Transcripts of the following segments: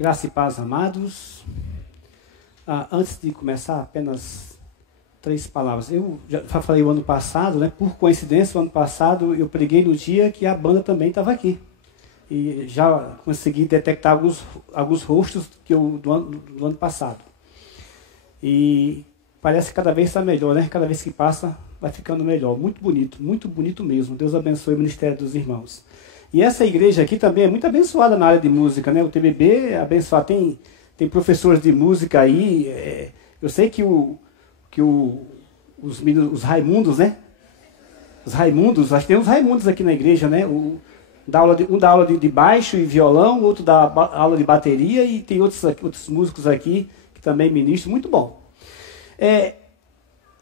Graça e paz, amados. Antes de começar, apenas 3 palavras. Eu já falei o ano passado, né? Por coincidência, o ano passado eu preguei no dia que a banda também estava aqui. E já consegui detectar alguns rostos do ano passado. E parece que cada vez está melhor, né? Cada vez que passa, vai ficando melhor. Muito bonito mesmo. Deus abençoe o ministério dos irmãos. E essa igreja aqui também é muito abençoada na área de música, né? O TBB é abençoado. Tem professores de música aí. Eu sei que os Raimundos, né? Os Raimundos, acho que tem uns Raimundos aqui na igreja, né? Um dá aula de baixo e violão, outro dá aula de bateria e tem outros músicos aqui que também ministram. Muito bom.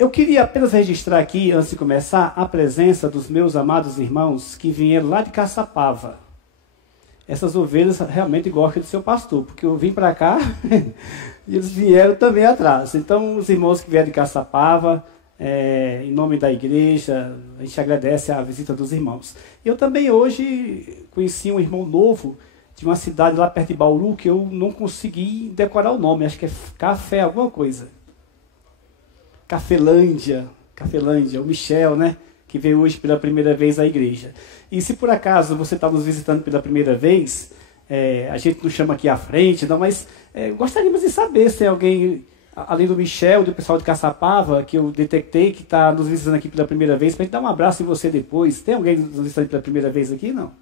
Eu queria apenas registrar aqui, antes de começar, a presença dos meus amados irmãos que vieram lá de Caçapava. Essas ovelhas realmente gostam do seu pastor, porque eu vim para cá e eles vieram também atrás. Então, os irmãos que vieram de Caçapava, em nome da igreja, a gente agradece a visita dos irmãos. Eu também hoje conheci um irmão novo de uma cidade lá perto de Bauru, que eu não consegui decorar o nome, acho que é Café alguma coisa. Cafelândia, o Michel, né? Que veio hoje pela primeira vez à igreja. E se por acaso você está nos visitando pela primeira vez, a gente não chama aqui à frente, não, mas gostaríamos de saber se tem alguém, além do Michel, do pessoal de Caçapava, que eu detectei, que está nos visitando aqui pela primeira vez, para a gente dar um abraço em você depois. Tem alguém nos visitando pela primeira vez aqui? Não?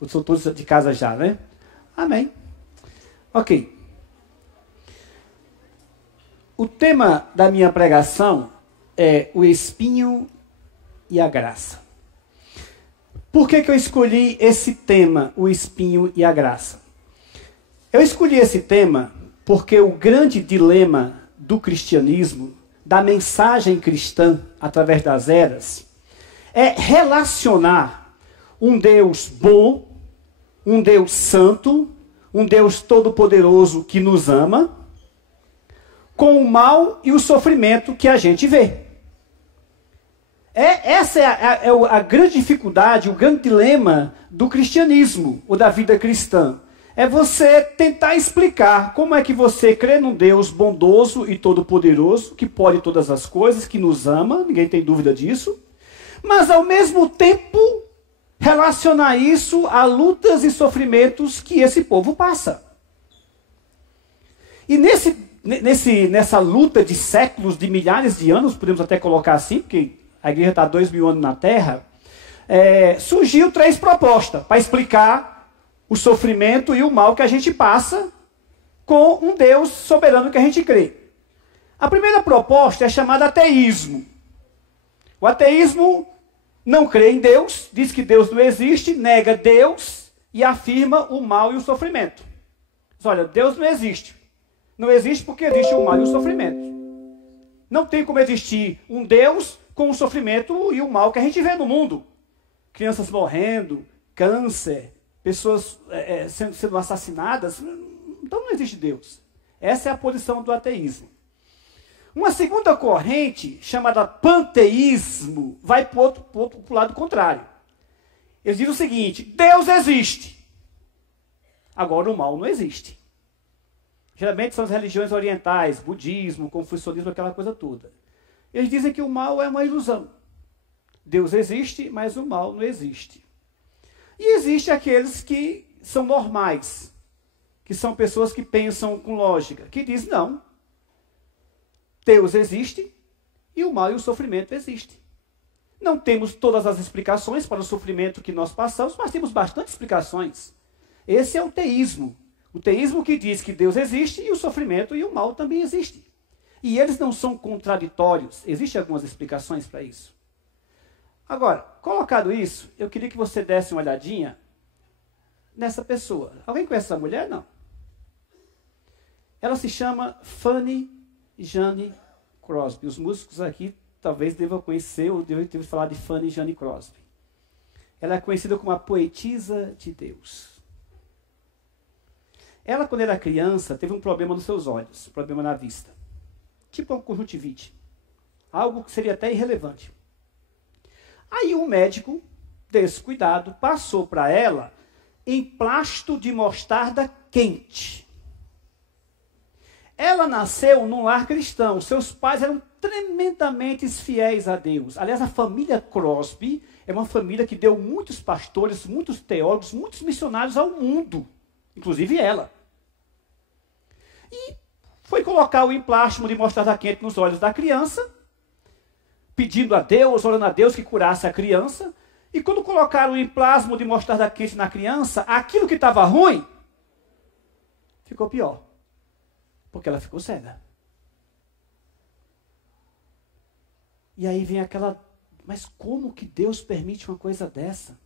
Ou são todos de casa já, né? Amém. Ok. O tema da minha pregação é o espinho e a graça. Por que eu escolhi esse tema, o espinho e a graça? Eu escolhi esse tema porque o grande dilema do cristianismo, da mensagem cristã através das eras, é relacionar um Deus bom, um Deus santo, um Deus todo-poderoso que nos ama, com o mal e o sofrimento que a gente vê. Essa é a grande dificuldade, o grande dilema do cristianismo, ou da vida cristã. É você tentar explicar como é que você crê num Deus bondoso e todo-poderoso, que pode todas as coisas, que nos ama, ninguém tem dúvida disso, mas ao mesmo tempo relacionar isso a lutas e sofrimentos que esse povo passa. E nessa luta de séculos, de milhares de anos, podemos até colocar assim, porque a igreja está há 2000 anos na Terra, surgiu 3 propostas para explicar o sofrimento e o mal que a gente passa com um Deus soberano que a gente crê. A primeira proposta é chamada ateísmo. O ateísmo não crê em Deus, diz que Deus não existe, nega Deus e afirma o mal e o sofrimento. Diz, olha, Deus não existe. Não existe porque existe o mal e o sofrimento. Não tem como existir um Deus com o sofrimento e o mal que a gente vê no mundo. Crianças morrendo, câncer, pessoas sendo assassinadas. Então não existe Deus. Essa é a posição do ateísmo. Uma segunda corrente, chamada panteísmo, vai para o lado contrário. Eles dizem o seguinte: Deus existe. Agora o mal não existe. Geralmente são as religiões orientais, budismo, confucionismo, aquela coisa toda. Eles dizem que o mal é uma ilusão. Deus existe, mas o mal não existe. E existem aqueles que são normais, que são pessoas que pensam com lógica, que dizem, não, Deus existe e o mal e o sofrimento existem. Não temos todas as explicações para o sofrimento que nós passamos, mas temos bastante explicações. Esse é o teísmo. O teísmo que diz que Deus existe e o sofrimento e o mal também existem. E eles não são contraditórios. Existem algumas explicações para isso. Agora, colocado isso, eu queria que você desse uma olhadinha nessa pessoa. Alguém conhece essa mulher? Não. Ela se chama Fanny Jane Crosby. Os músicos aqui talvez devam conhecer ou devam ter falar de Fanny Jane Crosby. Ela é conhecida como a poetisa de Deus. Ela, quando era criança, teve um problema nos seus olhos, um problema na vista. Tipo uma conjuntivite. Algo que seria até irrelevante. Aí um médico, descuidado, passou para ela emplasto de mostarda quente. Ela nasceu num lar cristão. Seus pais eram tremendamente fiéis a Deus. Aliás, a família Crosby é uma família que deu muitos pastores, muitos teólogos, muitos missionários ao mundo. Inclusive ela. E foi colocar o emplástimo de mostarda quente nos olhos da criança, pedindo a Deus, orando a Deus que curasse a criança. E quando colocaram o emplasmo de mostarda quente na criança, aquilo que estava ruim, ficou pior. Porque ela ficou cega. E aí vem aquela, mas como que Deus permite uma coisa dessa?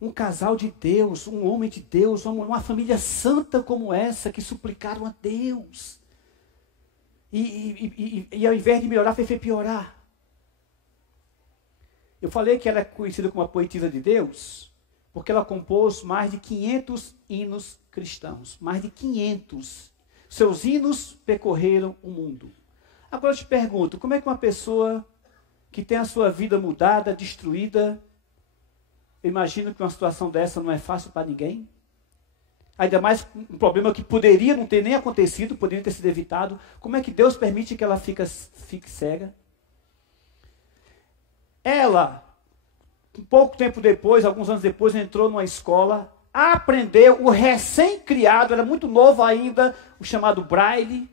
Um casal de Deus, um homem de Deus, uma família santa como essa, que suplicaram a Deus. E ao invés de melhorar, foi piorar. Eu falei que ela é conhecida como a poetisa de Deus, porque ela compôs mais de 500 hinos cristãos. Mais de 500. Seus hinos percorreram o mundo. Agora eu te pergunto, como é que uma pessoa que tem a sua vida mudada, destruída, eu imagino que uma situação dessa não é fácil para ninguém? Ainda mais um problema que poderia não ter nem acontecido, poderia ter sido evitado. Como é que Deus permite que ela fique cega? Ela, um pouco tempo depois, alguns anos depois, entrou numa escola, aprendeu o recém-criado, era muito novo ainda, o chamado Braille,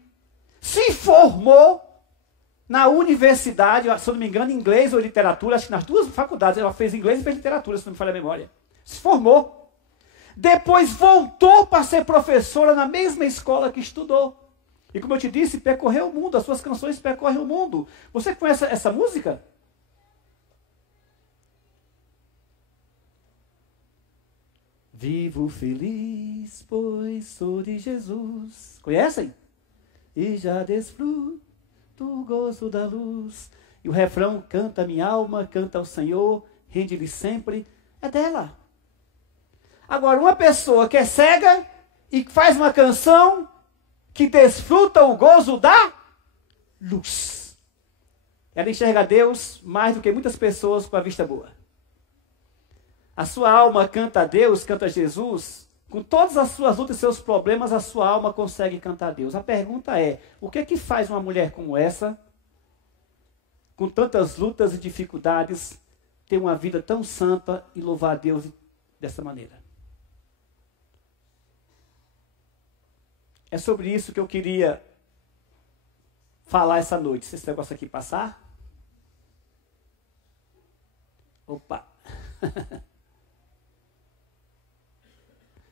se formou na universidade, se eu não me engano, inglês ou literatura, acho que nas duas faculdades, ela fez inglês e fez literatura, se não me falha a memória. Se formou. Depois voltou para ser professora na mesma escola que estudou. E como eu te disse, percorreu o mundo, as suas canções percorrem o mundo. Você conhece essa música? Vivo feliz, pois sou de Jesus. Conhecem? E já desfruto o gozo da luz. E o refrão, canta minha alma, canta ao Senhor, rende-lhe sempre, é dela. Agora, uma pessoa que é cega e faz uma canção que desfruta o gozo da luz. Ela enxerga Deus mais do que muitas pessoas com a vista boa. A sua alma canta a Deus, canta a Jesus. Com todas as suas lutas e seus problemas, a sua alma consegue cantar a Deus. A pergunta é, o que é que faz uma mulher como essa, com tantas lutas e dificuldades, ter uma vida tão santa e louvar a Deus dessa maneira? É sobre isso que eu queria falar essa noite. Se esse negócio aqui passar. Opa!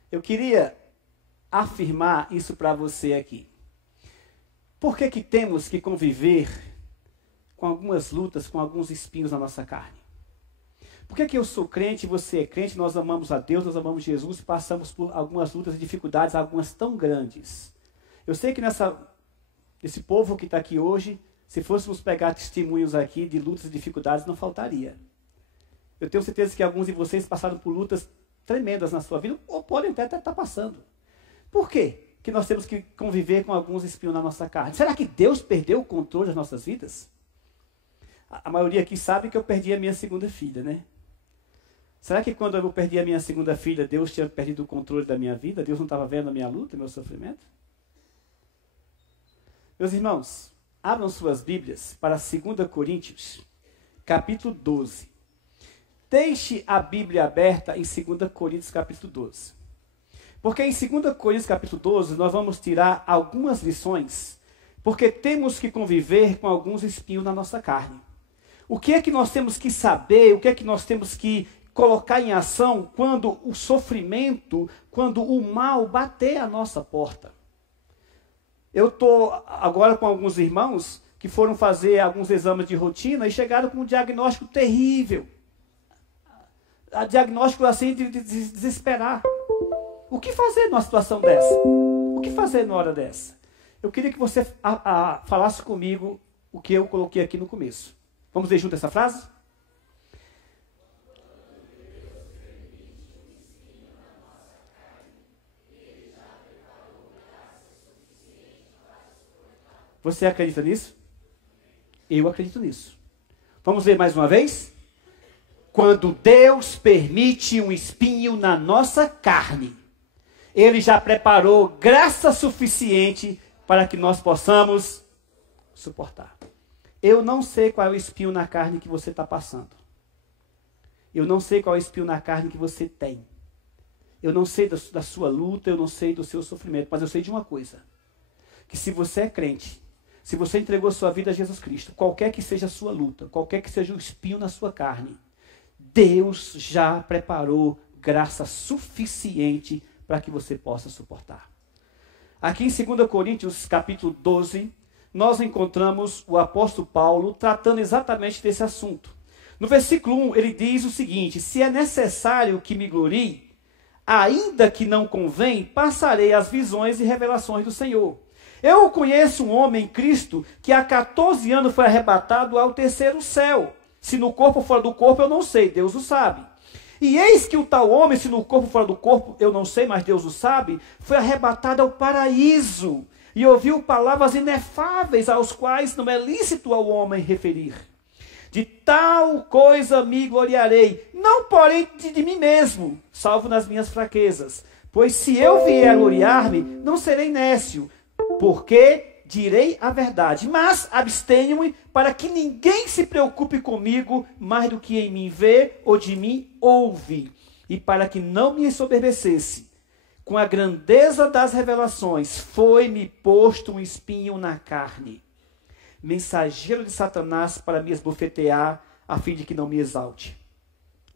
Eu queria afirmar isso para você aqui. Por que que temos que conviver com algumas lutas, com alguns espinhos na nossa carne? Por que que eu sou crente, você é crente, nós amamos a Deus, nós amamos Jesus, passamos por algumas lutas e dificuldades, algumas tão grandes. Eu sei que nesse povo que está aqui hoje, se fôssemos pegar testemunhos aqui de lutas e dificuldades, não faltaria. Eu tenho certeza que alguns de vocês passaram por lutas tremendas na sua vida, ou podem até estar passando. Por quê que nós temos que conviver com alguns espinhos na nossa carne? Será que Deus perdeu o controle das nossas vidas? A maioria aqui sabe que eu perdi a minha segunda filha, né? Será que quando eu perdi a minha segunda filha, Deus tinha perdido o controle da minha vida? Deus não estava vendo a minha luta, meu sofrimento? Meus irmãos, abram suas Bíblias para 2 Coríntios, capítulo 12. Deixe a Bíblia aberta em 2 Coríntios capítulo 12. Porque em 2 Coríntios capítulo 12 nós vamos tirar algumas lições, porque temos que conviver com alguns espinhos na nossa carne. O que é que nós temos que saber, o que é que nós temos que colocar em ação quando o sofrimento, quando o mal bater à nossa porta? Eu estou agora com alguns irmãos que foram fazer alguns exames de rotina e chegaram com um diagnóstico terrível. Diagnóstico assim de desesperar. O que fazer numa situação dessa? O que fazer na hora dessa? Eu queria que você falasse comigo o que eu coloquei aqui no começo. Vamos ler junto essa frase? Você acredita nisso? Eu acredito nisso. Vamos ler mais uma vez? Quando Deus permite um espinho na nossa carne, Ele já preparou graça suficiente para que nós possamos suportar. Eu não sei qual é o espinho na carne que você está passando. Eu não sei qual é o espinho na carne que você tem. Eu não sei da sua luta, eu não sei do seu sofrimento, mas eu sei de uma coisa. Que se você é crente, se você entregou sua vida a Jesus Cristo, qualquer que seja a sua luta, qualquer que seja o espinho na sua carne, Deus já preparou graça suficiente para que você possa suportar. Aqui em 2 Coríntios, capítulo 12, nós encontramos o apóstolo Paulo tratando exatamente desse assunto. No versículo 1, ele diz o seguinte: se é necessário que me glorie, ainda que não convém, passarei as visões e revelações do Senhor. Eu conheço um homem em Cristo que há 14 anos foi arrebatado ao terceiro céu. Se no corpo ou fora do corpo, eu não sei, Deus o sabe. E eis que o tal homem, se no corpo ou fora do corpo, eu não sei, mas Deus o sabe, foi arrebatado ao paraíso e ouviu palavras inefáveis aos quais não é lícito ao homem referir. De tal coisa me gloriarei, não porém de mim mesmo, salvo nas minhas fraquezas. Pois se eu vier a gloriar-me, não serei nécio, porque direi a verdade. Mas abstenho-me para que ninguém se preocupe comigo mais do que em mim vê ou de mim ouve. E para que não me ensoberbecesse, com a grandeza das revelações, foi-me posto um espinho na carne, mensageiro de Satanás para me esbofetear, a fim de que não me exalte.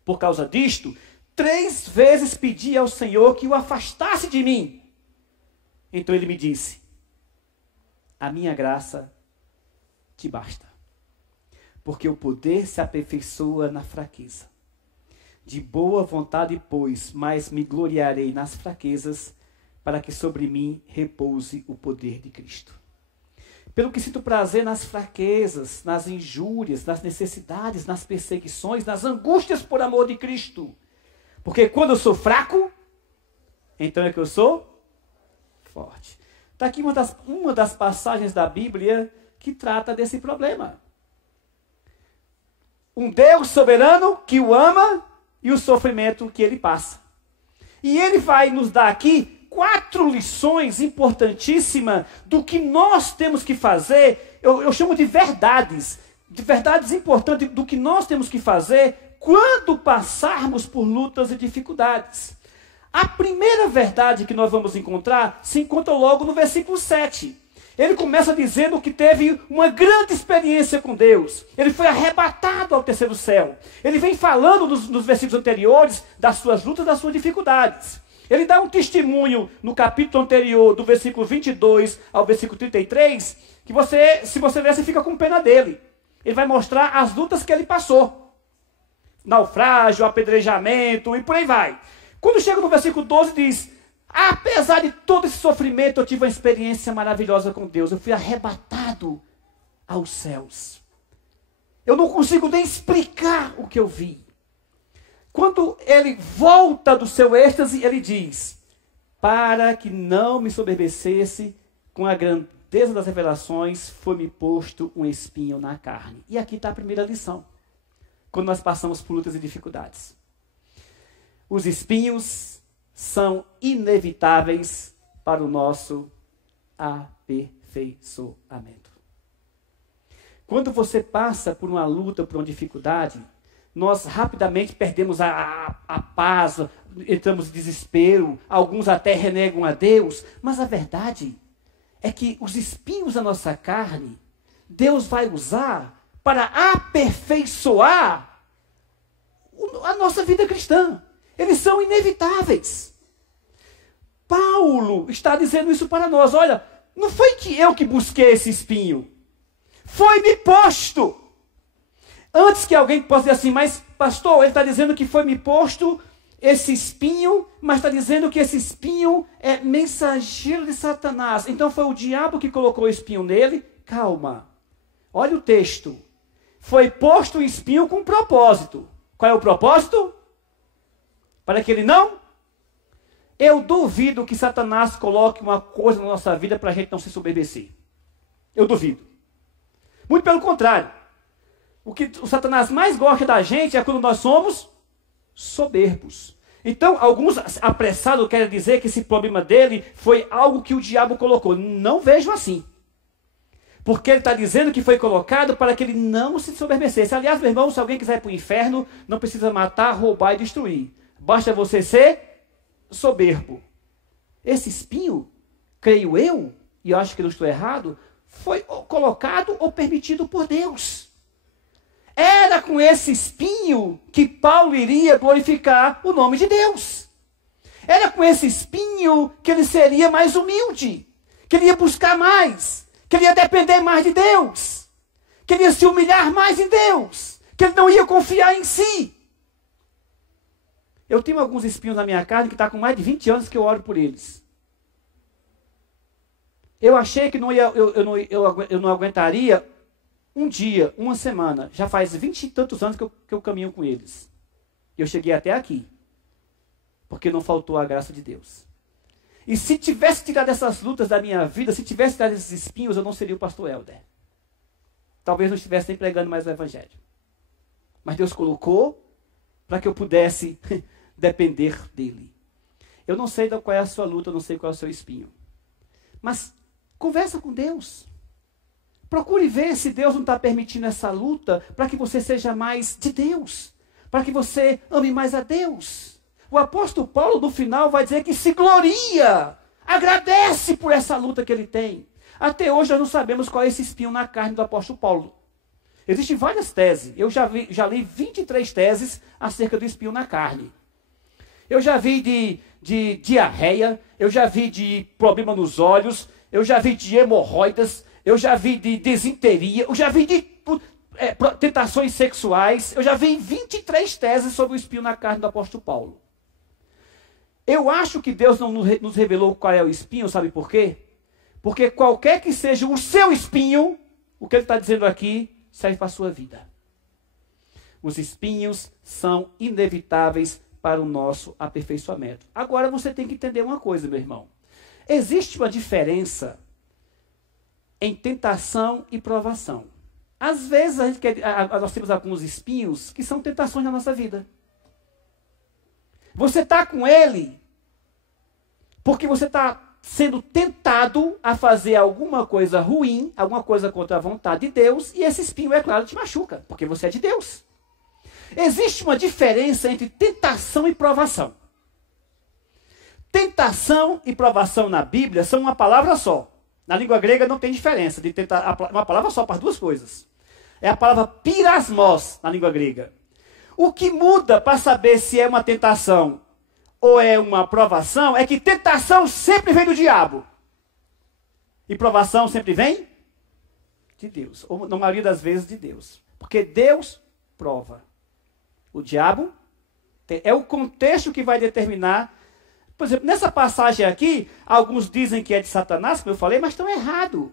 Por causa disto, 3 vezes pedi ao Senhor que o afastasse de mim. Então ele me disse: a minha graça te basta, porque o poder se aperfeiçoa na fraqueza. De boa vontade, pois, mas me gloriarei nas fraquezas, para que sobre mim repouse o poder de Cristo. Pelo que sinto prazer nas fraquezas, nas injúrias, nas necessidades, nas perseguições, nas angústias por amor de Cristo. Porque quando eu sou fraco, então é que eu sou forte. Está aqui uma das passagens da Bíblia que trata desse problema. Um Deus soberano que o ama e o sofrimento que ele passa. E ele vai nos dar aqui 4 lições importantíssimas do que nós temos que fazer. Eu chamo de verdades importantes do que nós temos que fazer quando passarmos por lutas e dificuldades. A primeira verdade que nós vamos encontrar se encontra logo no versículo 7. Ele começa dizendo que teve uma grande experiência com Deus. Ele foi arrebatado ao terceiro céu. Ele vem falando nos versículos anteriores das suas lutas, das suas dificuldades. Ele dá um testemunho no capítulo anterior, do versículo 22 ao versículo 33, que se você ler, você fica com pena dele. Ele vai mostrar as lutas que ele passou. Naufrágio, apedrejamento e por aí vai. Quando chega no versículo 12, diz: apesar de todo esse sofrimento, eu tive uma experiência maravilhosa com Deus. Eu fui arrebatado aos céus. Eu não consigo nem explicar o que eu vi. Quando ele volta do seu êxtase, ele diz: para que não me soberbecesse, com a grandeza das revelações, foi-me posto um espinho na carne. E aqui está a primeira lição, quando nós passamos por lutas e dificuldades. Os espinhos são inevitáveis para o nosso aperfeiçoamento. Quando você passa por uma luta, por uma dificuldade, nós rapidamente perdemos a paz, entramos em desespero, alguns até renegam a Deus, mas a verdade é que os espinhos da nossa carne, Deus vai usar para aperfeiçoar a nossa vida cristã. Eles são inevitáveis. Paulo está dizendo isso para nós. Olha, não foi que eu que busquei esse espinho. Foi-me posto. Antes que alguém possa dizer assim, mas pastor, ele está dizendo que foi-me posto esse espinho, mas está dizendo que esse espinho é mensageiro de Satanás. Então foi o diabo que colocou o espinho nele? Calma. Olha o texto. Foi posto um espinho com propósito. Qual é o propósito? Para que ele não? Eu duvido que Satanás coloque uma coisa na nossa vida para a gente não se soberbecer. Eu duvido. Muito pelo contrário. O que o Satanás mais gosta da gente é quando nós somos soberbos. Então, alguns apressados querem dizer que esse problema dele foi algo que o diabo colocou. Não vejo assim. Porque ele está dizendo que foi colocado para que ele não se soberbecesse. Aliás, meu irmão, se alguém quiser ir para o inferno, não precisa matar, roubar e destruir. Basta você ser soberbo. Esse espinho, creio eu, e eu acho que não estou errado, foi colocado ou permitido por Deus. Era com esse espinho que Paulo iria glorificar o nome de Deus. Era com esse espinho que ele seria mais humilde, que ele ia buscar mais, que ele ia depender mais de Deus, que ele ia se humilhar mais em Deus, que ele não ia confiar em si. Eu tenho alguns espinhos na minha carne que está com mais de 20 anos que eu oro por eles. Eu achei que eu não aguentaria um dia, uma semana. Já faz 20 e tantos anos que eu caminho com eles. Eu cheguei até aqui. Porque não faltou a graça de Deus. E se tivesse tirado essas lutas da minha vida, se tivesse tirado esses espinhos, eu não seria o pastor Helder. Talvez não estivesse nem pregando mais o evangelho. Mas Deus colocou para que eu pudesse depender dele. Eu não sei qual é a sua luta, eu não sei qual é o seu espinho. Mas conversa com Deus. Procure ver se Deus não está permitindo essa luta para que você seja mais de Deus. Para que você ame mais a Deus. O apóstolo Paulo, no final, vai dizer que se gloria, agradece por essa luta que ele tem. Até hoje nós não sabemos qual é esse espinho na carne do apóstolo Paulo. Existem várias teses. Eu já li 23 teses acerca do espinho na carne. Eu já vi de diarreia, eu já vi de problema nos olhos, eu já vi de hemorroidas, eu já vi de desinteria, eu já vi de tentações sexuais, eu já vi 23 teses sobre o espinho na carne do apóstolo Paulo. Eu acho que Deus não nos revelou qual é o espinho, sabe por quê? Porque qualquer que seja o seu espinho, o que ele está dizendo aqui, serve para a sua vida. Os espinhos são inevitáveis para o nosso aperfeiçoamento. Agora você tem que entender uma coisa, meu irmão. Existe uma diferença em tentação e provação. Às vezes nós temos alguns espinhos que são tentações na nossa vida. Você está com ele porque você está sendo tentado a fazer alguma coisa ruim, alguma coisa contra a vontade de Deus, e esse espinho, é claro, te machuca, porque você é de Deus. Existe uma diferença entre tentação e provação. Tentação e provação na Bíblia são uma palavra só. Na língua grega não tem diferença de uma palavra só para as duas coisas. É a palavra pirasmos na língua grega. O que muda para saber se é uma tentação ou é uma provação é que tentação sempre vem do diabo. E provação sempre vem de Deus. Ou na maioria das vezes de Deus. Porque Deus prova. O diabo é o contexto que vai determinar. Por exemplo, nessa passagem aqui, alguns dizem que é de Satanás, como eu falei, mas estão errados.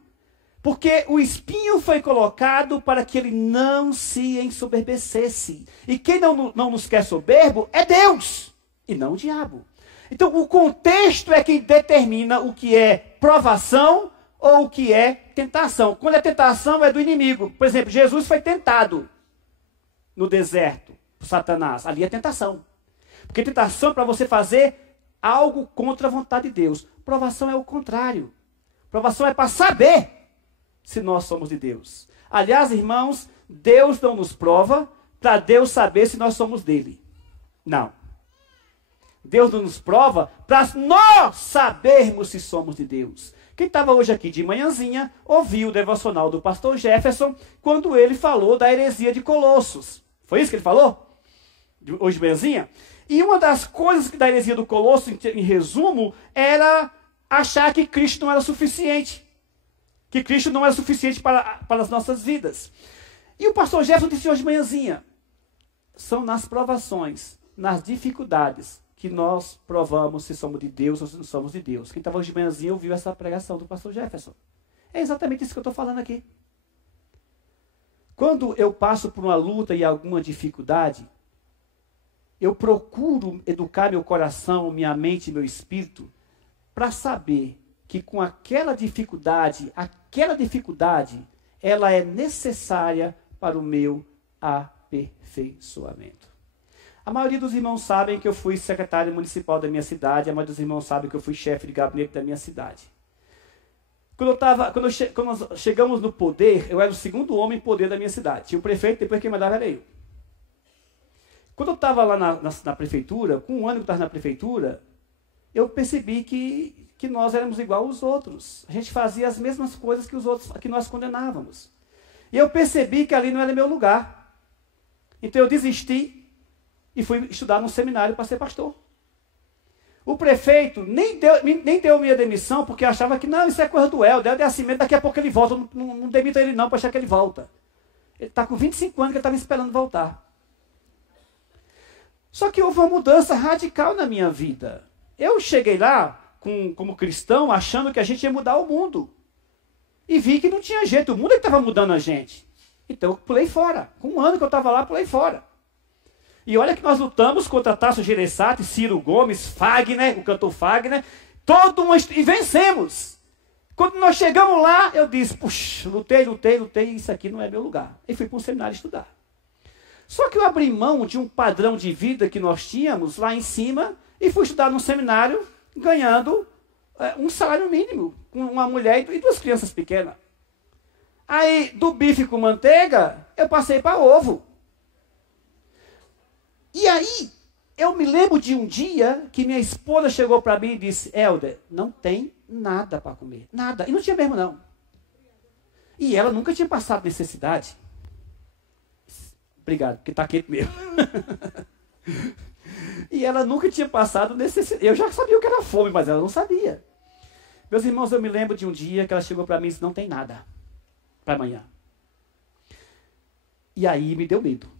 Porque o espinho foi colocado para que ele não se ensoberbecesse. E quem não nos quer soberbo é Deus, e não o diabo. Então, o contexto é que determina o que é provação ou o que é tentação. Quando é tentação, é do inimigo. Por exemplo, Jesus foi tentado no deserto por Satanás. Ali é tentação. Porque tentação é para você fazer algo contra a vontade de Deus. Provação é o contrário. Provação é para saber se nós somos de Deus. Aliás, irmãos, Deus não nos prova para Deus saber se nós somos dele. Não. Deus não nos prova para nós sabermos se somos de Deus. Quem estava hoje aqui de manhãzinha, ouviu o devocional do pastor Jefferson, quando ele falou da heresia de Colossos. Foi isso que ele falou? Hoje de manhãzinha? E uma das coisas da heresia do Colosso, em resumo, era achar que Cristo não era suficiente. Que Cristo não era suficiente para as nossas vidas. E o pastor Jefferson disse hoje de manhãzinha, são nas provações, nas dificuldades, que nós provamos se somos de Deus ou se não somos de Deus. Quem estava hoje de manhãzinha ouviu essa pregação do pastor Jefferson. É exatamente isso que eu estou falando aqui. Quando eu passo por uma luta e alguma dificuldade, eu procuro educar meu coração, minha mente e meu espírito para saber que com aquela dificuldade, ela é necessária para o meu aperfeiçoamento. A maioria dos irmãos sabem que eu fui secretário municipal da minha cidade, a maioria dos irmãos sabem que eu fui chefe de gabinete da minha cidade. Quando nós chegamos no poder, eu era o segundo homem em poder da minha cidade. Tinha o prefeito, depois quem mandava era eu. Quando eu estava lá na prefeitura, com um ano que eu estava na prefeitura, eu percebi que nós éramos igual aos outros. A gente fazia as mesmas coisas que os outros, que nós condenávamos. E eu percebi que ali não era meu lugar. Então eu desisti e fui estudar num seminário para ser pastor. O prefeito nem deu minha demissão, porque achava que não, isso é coisa do Helder é assim mesmo, daqui a pouco ele volta, não demita ele não, para achar que ele volta. Ele está com 25 anos que ele estava esperando voltar. Só que houve uma mudança radical na minha vida. Eu cheguei lá, como cristão, achando que a gente ia mudar o mundo. E vi que não tinha jeito, o mundo é que estava mudando a gente. Então eu pulei fora. Com um ano que eu estava lá, pulei fora. E olha que nós lutamos contra Tasso Gereissati, Ciro Gomes, Fagner, o cantor Fagner, e vencemos. Quando nós chegamos lá, eu disse, puxa, lutei, isso aqui não é meu lugar. E fui para um seminário estudar. Só que eu abri mão de um padrão de vida que nós tínhamos lá em cima e fui estudar num seminário ganhando um salário mínimo, com uma mulher e 2 crianças pequenas. Aí, do bife com manteiga, eu passei para ovo. E aí, eu me lembro de um dia que minha esposa chegou para mim e disse, Helder, não tem nada para comer. Nada. E não tinha mesmo, não. E ela nunca tinha passado necessidade. Obrigado, porque está quente mesmo. E ela nunca tinha passado necessidade. Eu já sabia o que era fome, mas ela não sabia. Meus irmãos, eu me lembro de um dia que ela chegou para mim e disse, não tem nada para amanhã. E aí me deu medo.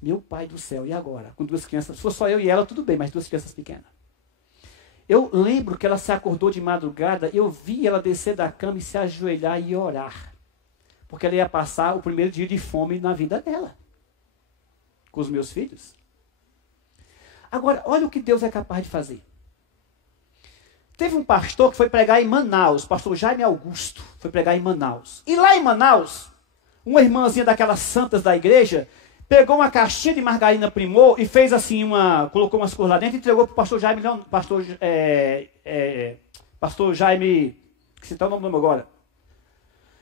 Meu pai do céu, e agora? Com 2 crianças, se for só eu e ela, tudo bem, mas 2 crianças pequenas. Eu lembro que ela se acordou de madrugada, eu vi ela descer da cama e se ajoelhar e orar. Porque ela ia passar o primeiro dia de fome na vida dela. Com os meus filhos. Agora, olha o que Deus é capaz de fazer. Teve um pastor que foi pregar em Manaus, pastor Jaime Augusto, foi pregar em Manaus. E lá em Manaus, uma irmãzinha daquelas santas da igreja, pegou uma caixinha de margarina Primor e fez assim colocou umas cores lá dentro e entregou para o pastor Jaime, pastor Jaime, que citar o nome do nome agora.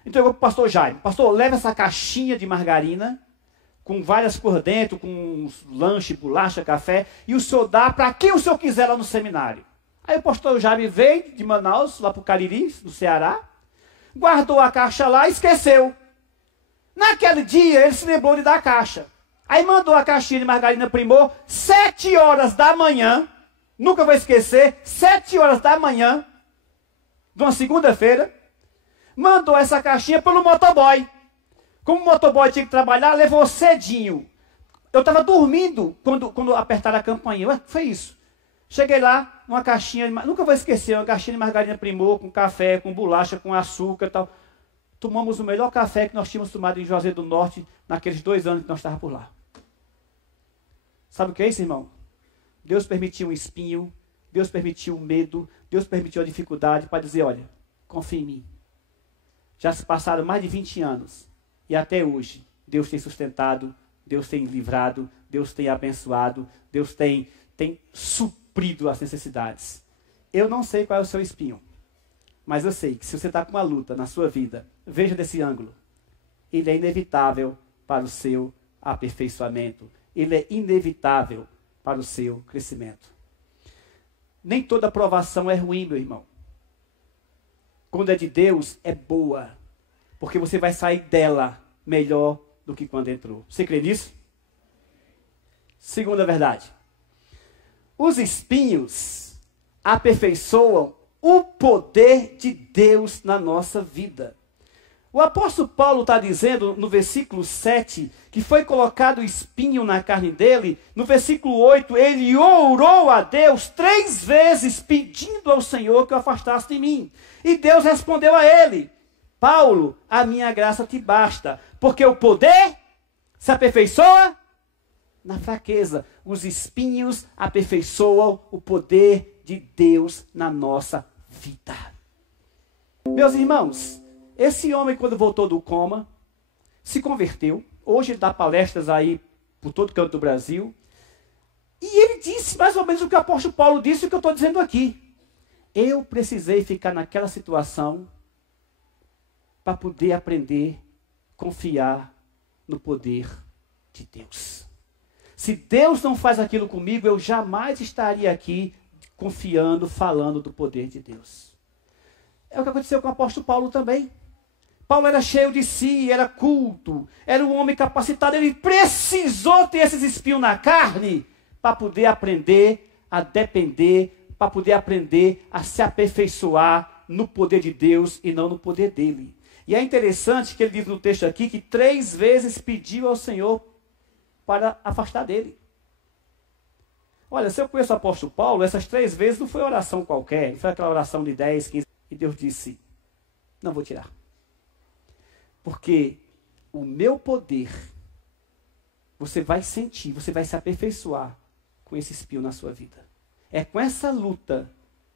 Entregou para o pastor Jaime. Pastor, leva essa caixinha de margarina, com várias cores dentro, com lanche, bolacha, café, e o senhor dá para quem o senhor quiser lá no seminário. Aí o pastor Jaime veio de Manaus, lá para o Cariri, no Ceará, guardou a caixa lá e esqueceu. Naquele dia, ele se lembrou de dar a caixa. Aí mandou a caixinha de margarina Primor, 7 horas da manhã, nunca vou esquecer, 7 horas da manhã, de uma segunda-feira, mandou essa caixinha pelo motoboy. Como o motoboy tinha que trabalhar, levou cedinho. Eu estava dormindo quando apertaram a campainha. Ué, foi isso. Cheguei lá, uma caixinha, nunca vou esquecer, uma caixinha de margarina Primor, com café, com bolacha, com açúcar e tal. Tomamos o melhor café que nós tínhamos tomado em Juazeiro do Norte, naqueles 2 anos que nós estávamos por lá. Sabe o que é isso, irmão? Deus permitiu um espinho, Deus permitiu um medo, Deus permitiu a dificuldade para dizer, olha, confia em mim. Já se passaram mais de 20 anos. E até hoje, Deus tem sustentado, Deus tem livrado, Deus tem abençoado, Deus tem suprido as necessidades. Eu não sei qual é o seu espinho, mas eu sei que se você está com uma luta na sua vida, veja desse ângulo. Ele é inevitável para o seu aperfeiçoamento. Ele é inevitável para o seu crescimento. Nem toda provação é ruim, meu irmão. Quando é de Deus, é boa. Porque você vai sair dela melhor do que quando entrou. Você crê nisso? Segunda verdade. Os espinhos aperfeiçoam o poder de Deus na nossa vida. O apóstolo Paulo está dizendo no versículo 7 que foi colocado espinho na carne dele. No versículo 8, ele orou a Deus 3 vezes pedindo ao Senhor que o afastasse de mim. E Deus respondeu a ele, Paulo, a minha graça te basta, porque o poder se aperfeiçoa na fraqueza. Os espinhos aperfeiçoam o poder de Deus na nossa vida. Meus irmãos, esse homem, quando voltou do coma, se converteu. Hoje ele dá palestras aí por todo canto do Brasil. E ele disse mais ou menos o que o apóstolo Paulo disse e o que eu estou dizendo aqui. Eu precisei ficar naquela situação para poder aprender a confiar no poder de Deus. Se Deus não faz aquilo comigo, eu jamais estaria aqui confiando, falando do poder de Deus. É o que aconteceu com o apóstolo Paulo também. Paulo era cheio de si, era culto, era um homem capacitado. Ele precisou ter esses espinhos na carne para poder aprender a depender, para poder aprender a se aperfeiçoar no poder de Deus e não no poder dele. E é interessante que ele diz no texto aqui que 3 vezes pediu ao Senhor para afastar dele. Olha, se eu conheço o apóstolo Paulo, essas 3 vezes não foi oração qualquer, não foi aquela oração de 10, 15, e Deus disse, não vou tirar. Porque o meu poder, você vai sentir, você vai se aperfeiçoar com esse espinho na sua vida. É com essa luta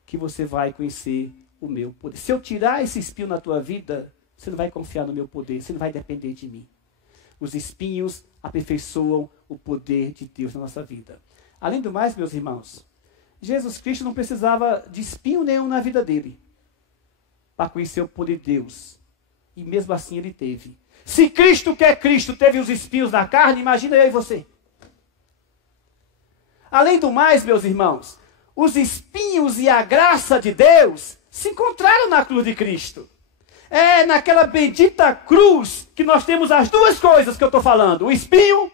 que você vai conhecer o meu poder. Se eu tirar esse espinho na tua vida, você não vai confiar no meu poder, você não vai depender de mim. Os espinhos aperfeiçoam o poder de Deus na nossa vida. Além do mais, meus irmãos, Jesus Cristo não precisava de espinho nenhum na vida dele para conhecer o poder de Deus. E mesmo assim ele teve. Se Cristo, que é Cristo, teve os espinhos na carne, imagina eu e você. Além do mais, meus irmãos, os espinhos e a graça de Deus se encontraram na cruz de Cristo. É naquela bendita cruz que nós temos as 2 coisas que eu estou falando. O espinho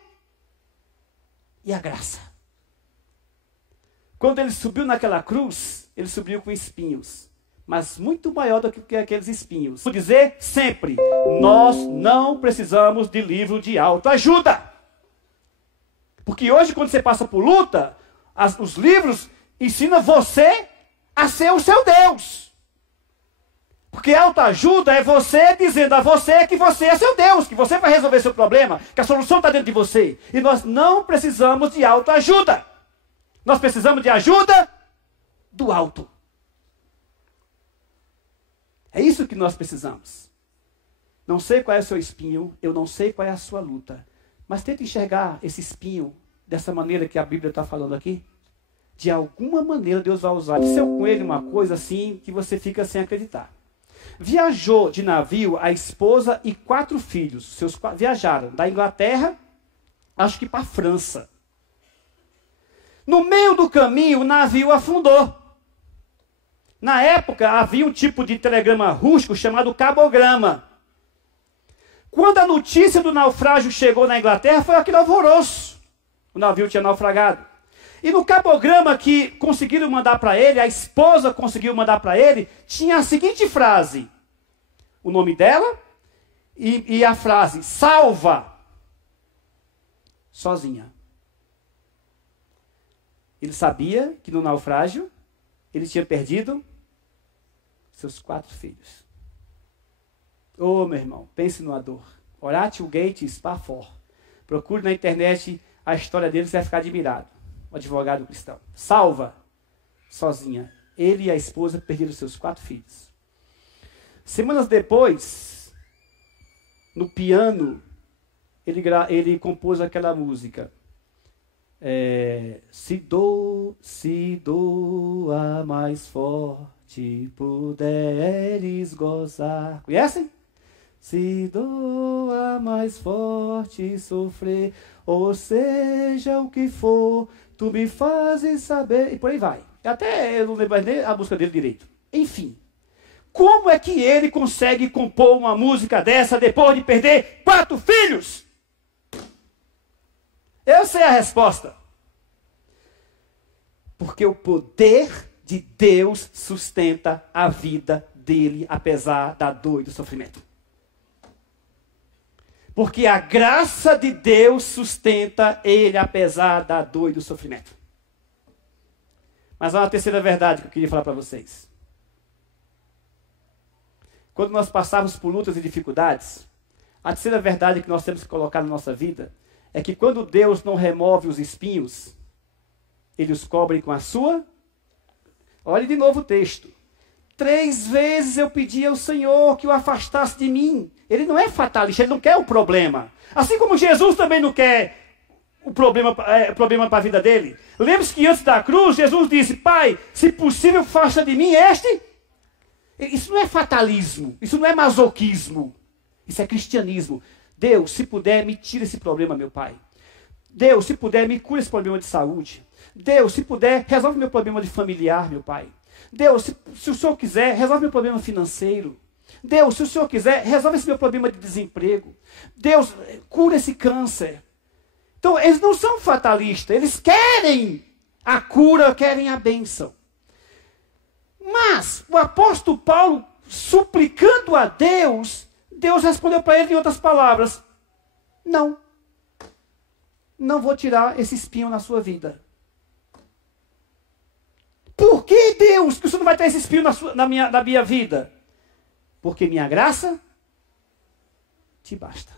e a graça. Quando ele subiu naquela cruz, ele subiu com espinhos. Mas muito maior do que aqueles espinhos. Vou dizer sempre, nós não precisamos de livro de autoajuda. Porque hoje, quando você passa por luta, os livros ensinam você a ser o seu Deus. Porque autoajuda é você dizendo a você que você é seu Deus, que você vai resolver seu problema, que a solução está dentro de você. E nós não precisamos de autoajuda. Nós precisamos de ajuda do alto. É isso que nós precisamos. Não sei qual é o seu espinho, eu não sei qual é a sua luta. Mas tente enxergar esse espinho dessa maneira que a Bíblia está falando aqui. De alguma maneira Deus vai usar. Disse com ele uma coisa assim que você fica sem acreditar. Viajou de navio a esposa e 4 filhos. Viajaram da Inglaterra, acho que para a França. No meio do caminho, o navio afundou. Na época, havia um tipo de telegrama rústico chamado cabograma. Quando a notícia do naufrágio chegou na Inglaterra, foi aquele alvoroço. O navio tinha naufragado. E no cabograma que conseguiram mandar para ele, a esposa conseguiu mandar para ele, tinha a seguinte frase. O nome dela e a frase, salva, sozinha. Ele sabia que no naufrágio, ele tinha perdido seus 4 filhos. Ô, meu irmão, pense numa dor. Horatio Gates Spafford. Procure na internet a história dele, você vai ficar admirado. O advogado cristão. Salva, sozinha. Ele e a esposa perderam seus 4 filhos. Semanas depois, no piano, ele compôs aquela música. Se doa mais forte puderes gozar. Conhecem? Se doa mais forte sofrer, ou seja o que for, tu me fazes saber. E por aí vai. Até eu não lembro nem a música dele direito. Enfim. Como é que ele consegue compor uma música dessa depois de perder 4 filhos? Eu sei a resposta. Porque o poder de Deus sustenta a vida dele, apesar da dor e do sofrimento. Porque a graça de Deus sustenta ele, apesar da dor e do sofrimento. Mas há uma terceira verdade que eu queria falar para vocês. Quando nós passarmos por lutas e dificuldades, a terceira verdade que nós temos que colocar na nossa vida é que quando Deus não remove os espinhos, Ele os cobre com a sua... Olhe de novo o texto. 3 vezes eu pedi ao Senhor que o afastasse de mim. Ele não é fatalista, ele não quer o problema. Assim como Jesus também não quer o problema para a vida dele. Lembre-se que antes da cruz, Jesus disse, Pai, se possível, faça de mim este. Isso não é fatalismo, isso não é masoquismo. Isso é cristianismo. Deus, se puder, me tira esse problema, meu Pai. Deus, se puder, me cura esse problema de saúde. Deus, se puder, resolve meu problema de familiar, meu Pai. Deus, se o Senhor quiser, resolve meu problema financeiro. Deus, se o Senhor quiser, resolve esse meu problema de desemprego. Deus, cura esse câncer. Então, eles não são fatalistas, eles querem a cura, querem a bênção. Mas, o apóstolo Paulo, suplicando a Deus, Deus respondeu para ele em outras palavras, não vou tirar esse espinho na sua vida. Por que, Deus, que o Senhor não vai ter esse espinho na minha vida? Porque minha graça te basta.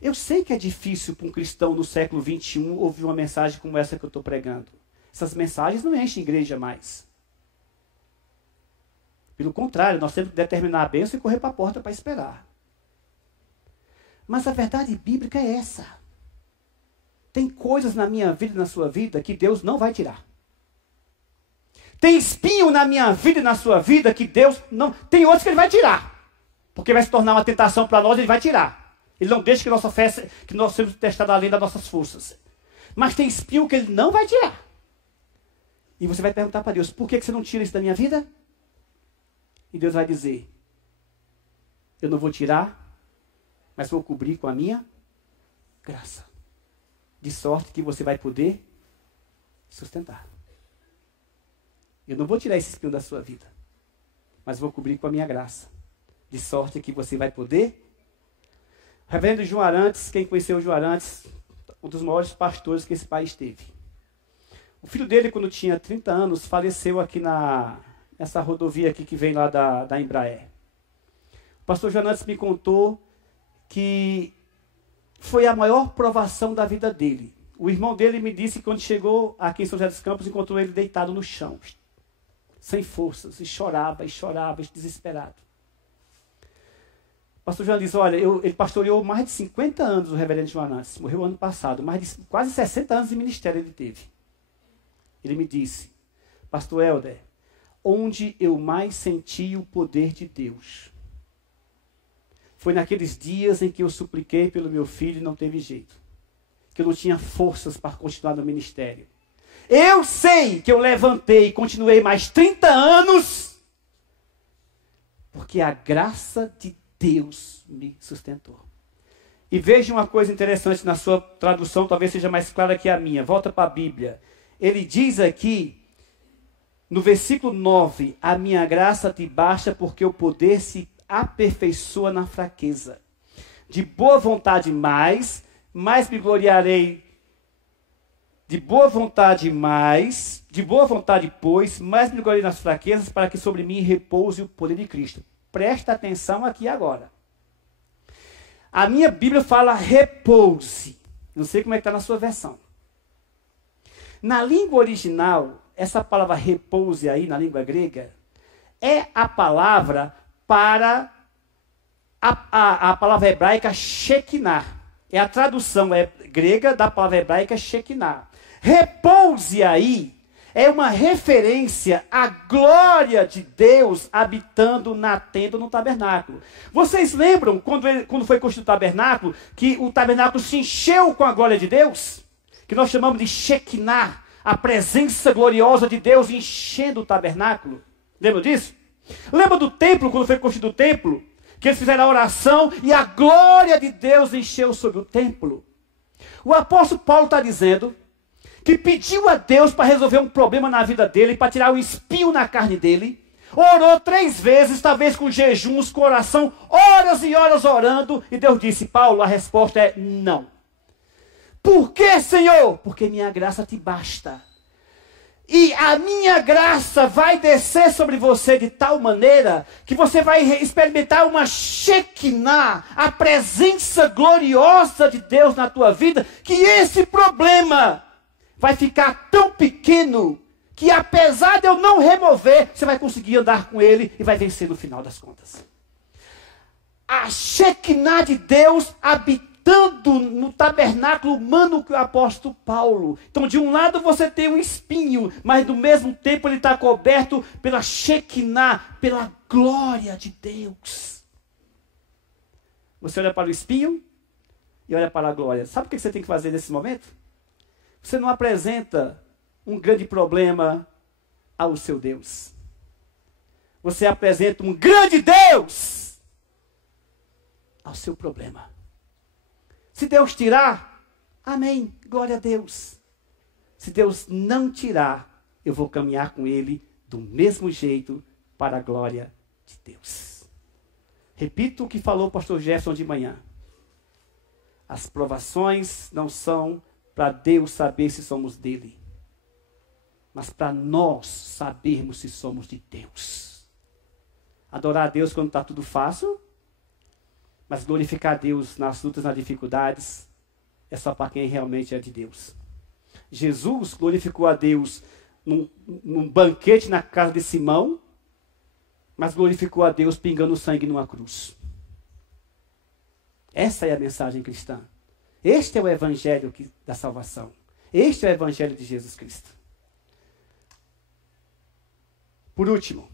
Eu sei que é difícil para um cristão no século XXI ouvir uma mensagem como essa que eu estou pregando. Essas mensagens não enchem igreja mais. Pelo contrário, nós temos que determinar a bênção e correr para a porta para esperar. Mas a verdade bíblica é essa. Tem coisas na minha vida e na sua vida que Deus não vai tirar. Tem espinho na minha vida e na sua vida que Deus não... Tem outros que Ele vai tirar. Porque vai se tornar uma tentação para nós, Ele vai tirar. Ele não deixa que nossa fé, que nós sejamos testados além das nossas forças. Mas tem espinho que Ele não vai tirar. E você vai perguntar para Deus, por que você não tira isso da minha vida? E Deus vai dizer, eu não vou tirar, mas vou cobrir com a minha graça. De sorte que você vai poder sustentar. Eu não vou tirar esse espinho da sua vida, mas vou cobrir com a minha graça. De sorte que você vai poder. O reverendo João Arantes, quem conheceu o João Arantes, um dos maiores pastores que esse país teve. O filho dele, quando tinha 30 anos, faleceu aqui nessa rodovia aqui que vem lá da Embraer. O pastor João Arantes me contou que foi a maior provação da vida dele. O irmão dele me disse que quando chegou aqui em São José dos Campos, encontrou ele deitado no chão, sem forças, e chorava, desesperado. O pastor João diz, olha, ele pastoreou mais de 50 anos, o reverendo João Arantes, morreu ano passado, mais de quase 60 anos de ministério ele teve. Ele me disse, pastor Helder, onde eu mais senti o poder de Deus foi naqueles dias em que eu supliquei pelo meu filho e não teve jeito. Que eu não tinha forças para continuar no ministério. Eu sei que eu levantei e continuei mais 30 anos porque a graça de Deus me sustentou. E veja uma coisa interessante na sua tradução, talvez seja mais clara que a minha. Volta para a Bíblia. Ele diz aqui, no versículo 9, a minha graça te basta porque o poder se aperfeiçoa na fraqueza. De boa vontade mais me gloriarei. De boa vontade pois, mais me gloriarei nas fraquezas, para que sobre mim repouse o poder de Cristo. Presta atenção aqui agora. A minha Bíblia fala repouse. Não sei como é que está na sua versão. Na língua original, essa palavra repouse aí, na língua grega, é a palavra para a palavra hebraica Shekinah. É a tradução grega da palavra hebraica Shekinah. Repouse aí é uma referência à glória de Deus habitando na tenda, no tabernáculo. Vocês lembram, quando foi construído o tabernáculo, que o tabernáculo se encheu com a glória de Deus? Que nós chamamos de Shekinah, a presença gloriosa de Deus enchendo o tabernáculo. Lembra disso? Lembra do templo, quando foi construído o templo? Que eles fizeram a oração e a glória de Deus encheu sobre o templo. O apóstolo Paulo está dizendo que pediu a Deus para resolver um problema na vida dele, para tirar o espinho na carne dele. Orou 3 vezes, talvez com jejuns, com oração, horas e horas orando. E Deus disse, Paulo, a resposta é não. Por que, Senhor? Porque minha graça te basta. E a minha graça vai descer sobre você de tal maneira que você vai experimentar uma Shekinah, a presença gloriosa de Deus na tua vida, que esse problema vai ficar tão pequeno que apesar de eu não remover, você vai conseguir andar com ele e vai vencer no final das contas. a Shekinah de Deus habitando no tabernáculo humano que o apóstolo Paulo. Então, de um lado você tem um espinho, mas do mesmo tempo ele está coberto pela Shekinah, pela glória de Deus. Você olha para o espinho e olha para a glória. Sabe o que você tem que fazer nesse momento? Você não apresenta um grande problema ao seu Deus. Você apresenta um grande Deus ao seu problema. Se Deus tirar, amém, glória a Deus. Se Deus não tirar, eu vou caminhar com Ele do mesmo jeito para a glória de Deus. Repito o que falou o pastor Jefferson de manhã. As provações não são para Deus saber se somos dele, mas para nós sabermos se somos de Deus. Adorar a Deus quando está tudo fácil, mas glorificar a Deus nas lutas, nas dificuldades, é só para quem realmente é de Deus. Jesus glorificou a Deus num banquete na casa de Simão, mas glorificou a Deus pingando sangue numa cruz. Essa é a mensagem cristã. Este é o evangelho da salvação. Este é o evangelho de Jesus Cristo. Por último,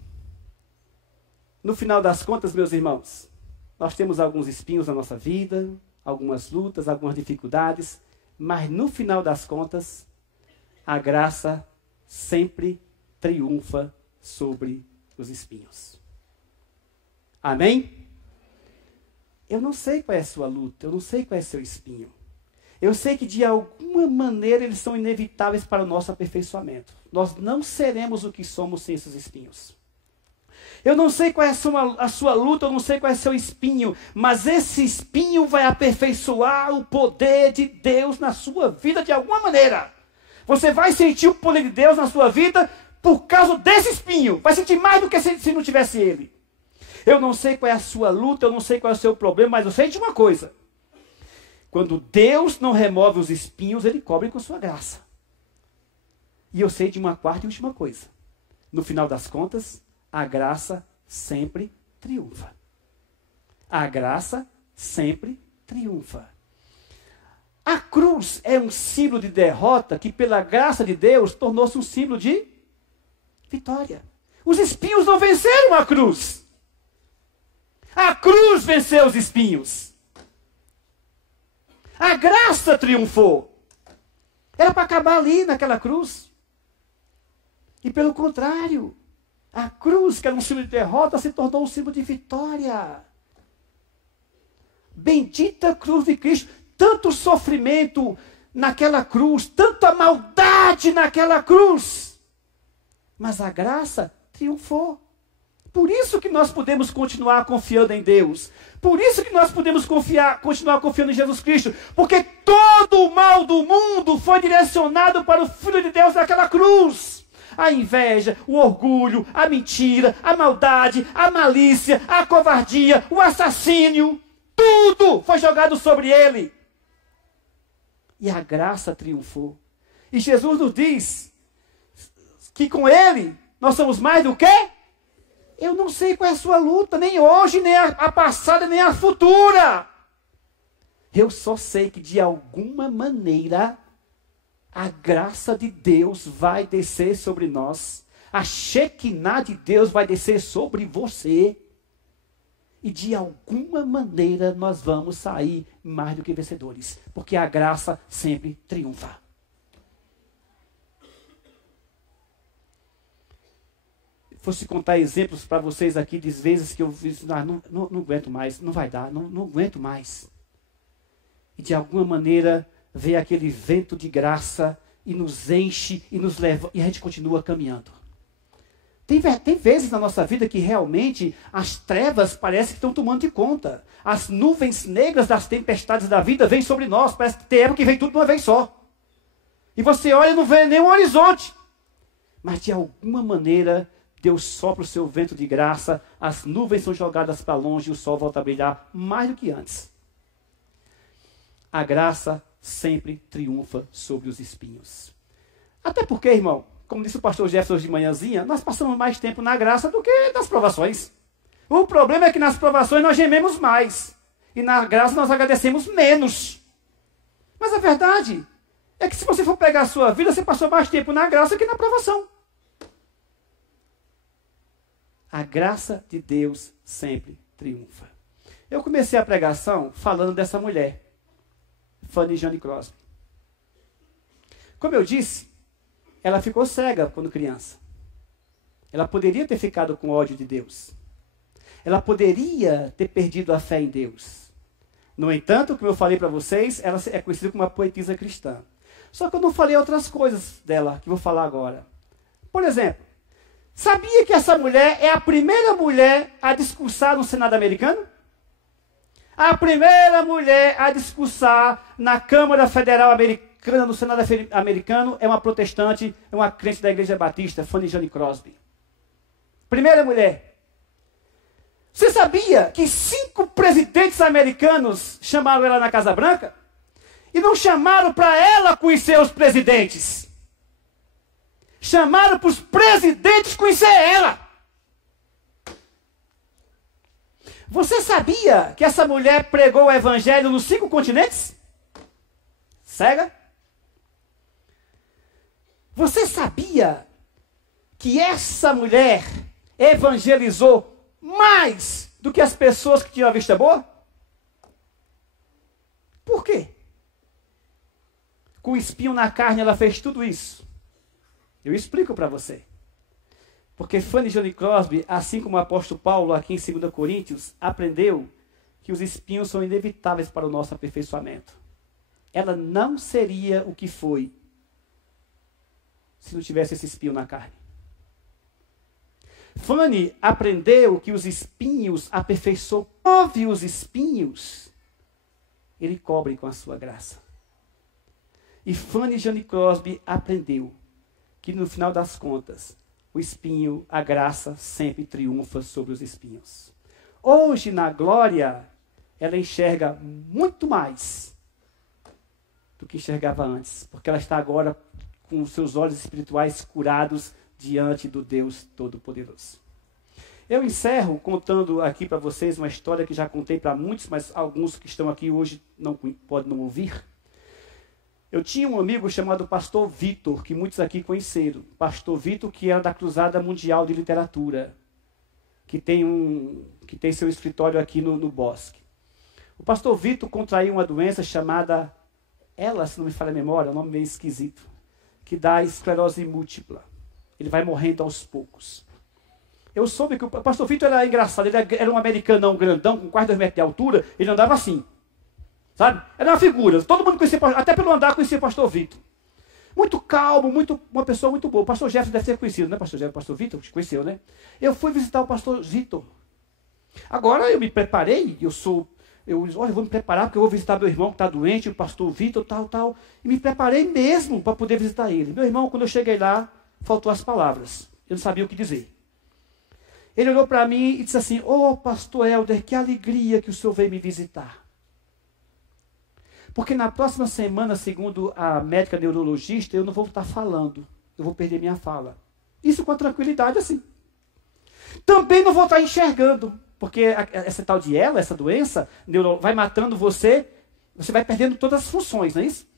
no final das contas, meus irmãos, nós temos alguns espinhos na nossa vida, algumas lutas, algumas dificuldades, mas no final das contas, a graça sempre triunfa sobre os espinhos. Amém? Eu não sei qual é a sua luta, eu não sei qual é o seu espinho. Eu sei que de alguma maneira eles são inevitáveis para o nosso aperfeiçoamento. Nós não seremos o que somos sem esses espinhos. Eu não sei qual é a sua luta, eu não sei qual é o seu espinho, mas esse espinho vai aperfeiçoar o poder de Deus na sua vida de alguma maneira. Você vai sentir o poder de Deus na sua vida por causa desse espinho. Vai sentir mais do que se não tivesse ele. Eu não sei qual é a sua luta, eu não sei qual é o seu problema, mas eu sei de uma coisa. Quando Deus não remove os espinhos, Ele cobre com sua graça. E eu sei de uma quarta e última coisa. No final das contas, a graça sempre triunfa. A graça sempre triunfa. A cruz é um símbolo de derrota que, pela graça de Deus, tornou-se um símbolo de vitória. Os espinhos não venceram a cruz. A cruz venceu os espinhos. A graça triunfou. Era para acabar ali naquela cruz. E pelo contrário, a cruz, que era um símbolo de derrota, se tornou um símbolo de vitória. Bendita cruz de Cristo. Tanto sofrimento naquela cruz, tanta maldade naquela cruz. Mas a graça triunfou. Por isso que nós podemos continuar confiando em Deus. Por isso que nós podemos continuar confiando em Jesus Cristo. Porque todo o mal do mundo foi direcionado para o Filho de Deus naquela cruz. A inveja, o orgulho, a mentira, a maldade, a malícia, a covardia, o assassínio. Tudo foi jogado sobre ele. E a graça triunfou. E Jesus nos diz que com ele nós somos mais do que? Eu não sei qual é a sua luta, nem hoje, nem a passada, nem a futura. Eu só sei que de alguma maneira a graça de Deus vai descer sobre nós. A Shekinah de Deus vai descer sobre você. E de alguma maneira nós vamos sair mais do que vencedores. Porque a graça sempre triunfa. Fosse contar exemplos para vocês aqui de vezes que eu fiz, não aguento mais, não vai dar, não aguento mais. E de alguma maneira vem aquele vento de graça e nos enche e nos leva, e a gente continua caminhando. Tem vezes na nossa vida que realmente as trevas parecem que estão tomando de conta. As nuvens negras das tempestades da vida vêm sobre nós, parece que tem época que vem tudo de uma vez só. E você olha e não vê nenhum horizonte. Mas de alguma maneira Deus sopra o seu vento de graça, as nuvens são jogadas para longe e o sol volta a brilhar mais do que antes. A graça sempre triunfa sobre os espinhos. Até porque, irmão, como disse o pastor Jefferson de manhãzinha, nós passamos mais tempo na graça do que nas provações. O problema é que nas provações nós gememos mais. E na graça nós agradecemos menos. Mas a verdade é que se você for pegar a sua vida, você passou mais tempo na graça que na provação. A graça de Deus sempre triunfa. Eu comecei a pregação falando dessa mulher, Fanny Jane Crosby. Como eu disse, ela ficou cega quando criança. Ela poderia ter ficado com ódio de Deus. Ela poderia ter perdido a fé em Deus. No entanto, como eu falei para vocês, ela é conhecida como uma poetisa cristã. Só que eu não falei outras coisas dela, que vou falar agora. Por exemplo, sabia que essa mulher é a primeira mulher a discursar no Senado americano? A primeira mulher a discursar na Câmara Federal Americana, no Senado americano, é uma protestante, é uma crente da Igreja Batista, Fanny Jane Crosby. Primeira mulher. Você sabia que 5 presidentes americanos chamaram ela na Casa Branca? E não chamaram para ela conhecer os presidentes. Chamaram para os presidentes conhecer ela. Você sabia que essa mulher pregou o evangelho nos 5 continentes? Cega? Você sabia que essa mulher evangelizou mais do que as pessoas que tinham a vista boa? Por quê? Com o espinho na carne ela fez tudo isso. Eu explico para você. Porque Fanny Jane Crosby, assim como o apóstolo Paulo aqui em 2 Coríntios, aprendeu que os espinhos são inevitáveis para o nosso aperfeiçoamento. Ela não seria o que foi se não tivesse esse espinho na carne. Fanny aprendeu que os espinhos aperfeiçoam. Move os espinhos, ele cobre com a sua graça. E Fanny Jane Crosby aprendeu que no final das contas, o espinho, a graça, sempre triunfa sobre os espinhos. Hoje, na glória, ela enxerga muito mais do que enxergava antes. Porque ela está agora com os seus olhos espirituais curados diante do Deus Todo-Poderoso. Eu encerro contando aqui para vocês uma história que já contei para muitos, mas alguns que estão aqui hoje podem não ouvir. Eu tinha um amigo chamado Pastor Vitor, que muitos aqui conheceram. Pastor Vitor, que era da Cruzada Mundial de Literatura, que tem seu escritório aqui no Bosque. O Pastor Vitor contraiu uma doença chamada, se não me falha a memória, é um nome meio esquisito, que dá esclerose múltipla. Ele vai morrendo aos poucos. Eu soube que o Pastor Vitor era engraçado, ele era um americanão grandão, com quase 2 metros de altura, ele andava assim. Sabe? Era uma figura. Todo mundo conhecia, até pelo andar conhecia o Pastor Vitor. Muito calmo, uma pessoa muito boa. O Pastor Jefferson deve ser conhecido, né? Pastor Jefferson, Pastor Vitor, te conheceu, né? Eu fui visitar o Pastor Vitor. Agora eu me preparei, olha, eu vou me preparar porque eu vou visitar meu irmão que está doente, o Pastor Vitor, tal. E me preparei mesmo para poder visitar ele. Meu irmão, quando eu cheguei lá, faltou as palavras. Eu não sabia o que dizer. Ele olhou para mim e disse assim: Pastor Helder, que alegria que o senhor veio me visitar. Porque na próxima semana, segundo a médica neurologista, eu não vou estar falando. Eu vou perder minha fala. Isso com a tranquilidade assim. Também não vou estar enxergando. Porque essa tal de essa doença, vai matando você vai perdendo todas as funções, não é isso?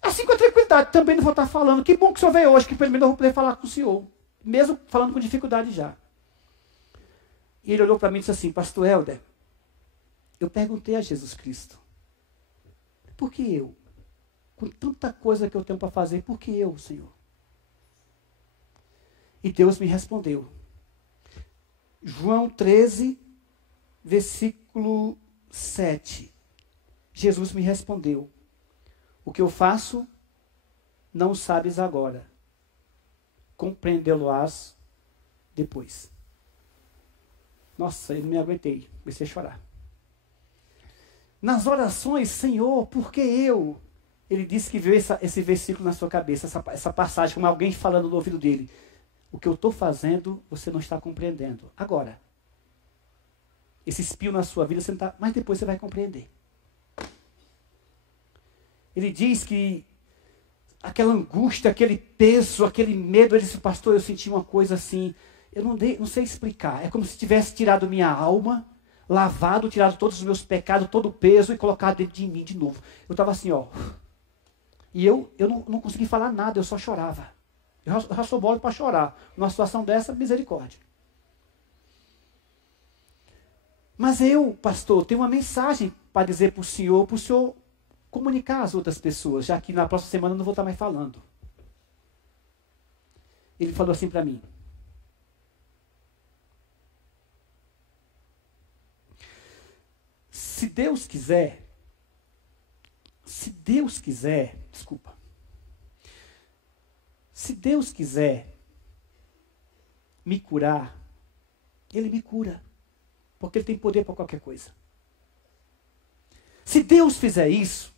Assim com a tranquilidade, também não vou estar falando. Que bom que o senhor veio hoje, que pelo menos eu vou poder falar com o senhor. Mesmo falando com dificuldade já. E ele olhou para mim e disse assim: Pastor Helder, eu perguntei a Jesus Cristo, por que eu? Com tanta coisa que eu tenho para fazer, por que eu, Senhor? E Deus me respondeu. João 13, versículo 7. Jesus me respondeu: o que eu faço, não sabes agora. Compreendê-lo-ás depois. Nossa, eu não me aguentei. Comecei a chorar. Nas orações, Senhor, por que eu? Ele disse que viu esse versículo na sua cabeça, essa passagem, como alguém falando no ouvido dele. O que eu estou fazendo, você não está compreendendo. Agora, esse espinho na sua vida, você não está, mas depois você vai compreender. Ele diz que aquela angústia, aquele peso, aquele medo, ele disse: pastor, eu senti uma coisa assim, Eu não sei explicar. É como se tivesse tirado minha alma, lavado, tirado todos os meus pecados, todo o peso e colocado dentro de mim de novo. Eu estava assim, ó. E eu não consegui falar nada, eu só chorava. Eu já sou bola para chorar. Numa situação dessa, misericórdia. Mas eu, pastor, tenho uma mensagem para dizer para o senhor comunicar às outras pessoas, já que na próxima semana eu não vou estar mais falando. Ele falou assim para mim: se Deus quiser, se Deus quiser me curar, Ele me cura. Porque Ele tem poder para qualquer coisa. Se Deus fizer isso,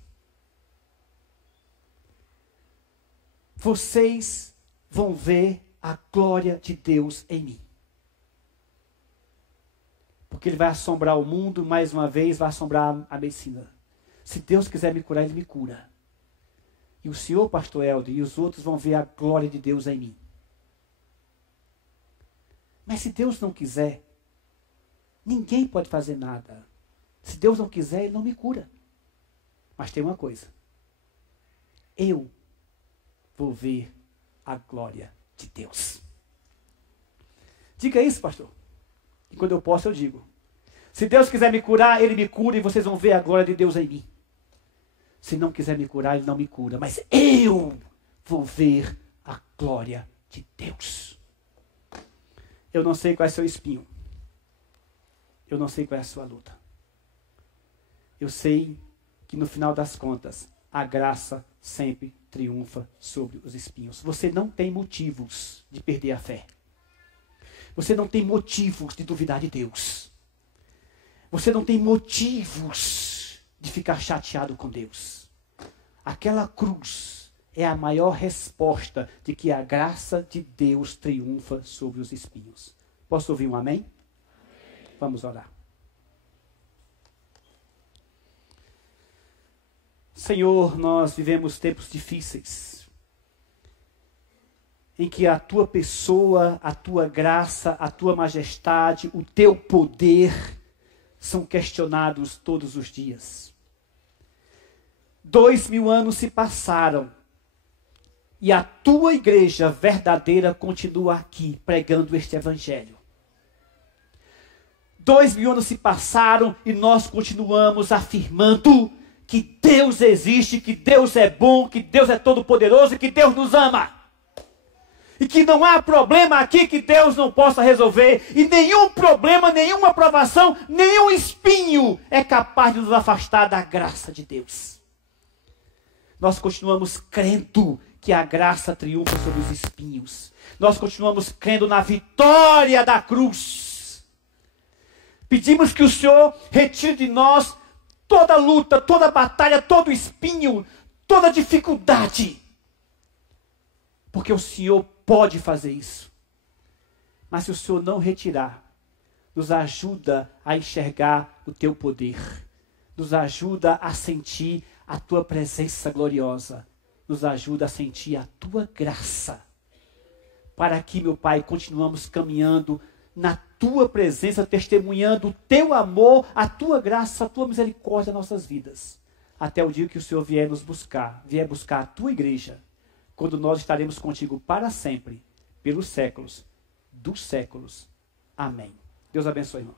vocês vão ver a glória de Deus em mim. Porque Ele vai assombrar o mundo, mais uma vez, vai assombrar a medicina. Se Deus quiser me curar, Ele me cura. E o senhor, pastor Helder, e os outros vão ver a glória de Deus em mim. Mas se Deus não quiser, ninguém pode fazer nada. Se Deus não quiser, Ele não me cura. Mas tem uma coisa. Eu vou ver a glória de Deus. Diga isso, pastor. E quando eu posso, eu digo. Se Deus quiser me curar, Ele me cura e vocês vão ver a glória de Deus em mim. Se não quiser me curar, Ele não me cura. Mas eu vou ver a glória de Deus. Eu não sei qual é o seu espinho. Eu não sei qual é a sua luta. Eu sei que no final das contas, a graça sempre triunfa sobre os espinhos. Você não tem motivos de perder a fé. Você não tem motivos de duvidar de Deus. Você não tem motivos de ficar chateado com Deus. Aquela cruz é a maior resposta de que a graça de Deus triunfa sobre os espinhos. Posso ouvir um amém? Vamos orar. Senhor, nós vivemos tempos difíceis, em que a Tua pessoa, a Tua graça, a Tua majestade, o Teu poder são questionados todos os dias. 2000 anos se passaram e a Tua igreja verdadeira continua aqui pregando este evangelho. 2000 anos se passaram e nós continuamos afirmando que Deus existe, que Deus é bom, que Deus é todo-poderoso e que Deus nos ama. E que não há problema aqui que Deus não possa resolver. E nenhum problema, nenhuma provação, nenhum espinho é capaz de nos afastar da graça de Deus. Nós continuamos crendo que a graça triunfa sobre os espinhos. Nós continuamos crendo na vitória da cruz. Pedimos que o Senhor retire de nós toda luta, toda batalha, todo espinho, toda dificuldade. Porque o Senhor pode fazer isso. Mas se o Senhor não retirar, nos ajuda a enxergar o Teu poder. Nos ajuda a sentir a Tua presença gloriosa. Nos ajuda a sentir a Tua graça. Para que, meu Pai, continuamos caminhando na Tua presença, testemunhando o Teu amor, a Tua graça, a Tua misericórdia nas nossas vidas. Até o dia que o Senhor vier nos buscar, vier buscar a Tua igreja, quando nós estaremos contigo para sempre, pelos séculos dos séculos. Amém. Deus abençoe, irmão.